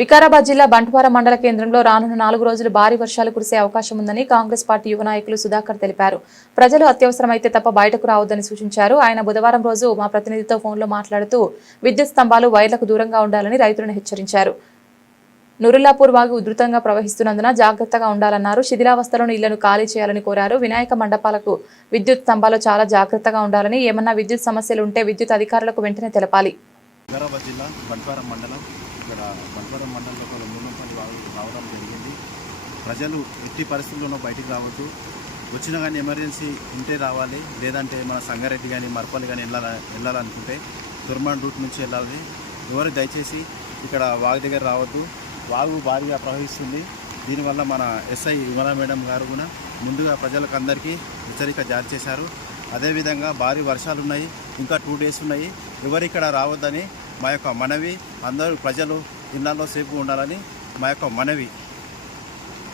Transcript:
వికారాబాద్ జిల్లా బంట్వార మండల కేంద్రంలో రానున్న 4 రోజులు భారీ వర్షాలు కురిసే అవకాశం ఉందని కాంగ్రెస్ పార్టీ యువ నాయకులు సుధాకర్ తెలిపారు. ప్రజలు అత్యవసరమైతే తప్ప బయటకు రావద్దని సూచించారు. ఆయన బుధవారం రోజు మా ప్రతినిధితో ఫోన్లో మాట్లాడుతూ విద్యుత్ స్తంభాలు వైర్లకు దూరంగా ఉండాలని రైతులను హెచ్చరించారు. నురుల్లాపూర్ వాగు ఉధృతంగా ప్రవహిస్తున్నందున జాగ్రత్తగా ఉండాలన్నారు. శిథిలావస్థలోని ఇళ్లను ఖాళీ చేయాలని కోరారు. వినాయక మండపాలకు విద్యుత్ స్తంభాలు చాలా జాగ్రత్తగా ఉండాలని, ఏమన్నా విద్యుత్ సమస్యలు ఉంటే విద్యుత్ అధికారులకు వెంటనే తెలపాలి. వికారాబాద్ జిల్లా బంట్వార మండలం ఇక్కడ బంట్వార మండలంలో ఒక మూలంపల్లి రావడం జరిగింది. ప్రజలు ఎట్టి పరిస్థితుల్లోనూ బయటికి రావద్దు. వచ్చినా కానీ ఎమర్జెన్సీ ఉంటే రావాలి, లేదంటే మన సంగారెడ్డి కానీ మర్పల్లి కానీ వెళ్ళాలనుకుంటే తుర్మాన్ రూట్ నుంచి వెళ్ళాలి. ఎవరు దయచేసి ఇక్కడ వాగు దగ్గర రావద్దు. వాగు భారీగా ప్రవహిస్తుంది. దీనివల్ల మన ఎస్ఐ విమలా మేడం గారు కూడా ముందుగా ప్రజలకు అందరికీ హెచ్చరిక జారీ చేశారు. అదేవిధంగా భారీ వర్షాలు ఉన్నాయి, ఇంకా 2 డేస్ ఉన్నాయి. ఎవరు ఇక్కడ రావద్దని మా యొక్క మనవి. అందరూ ప్రజలు ఇళ్లలో సేఫ్గా ఉండాలని మా యొక్క మనవి.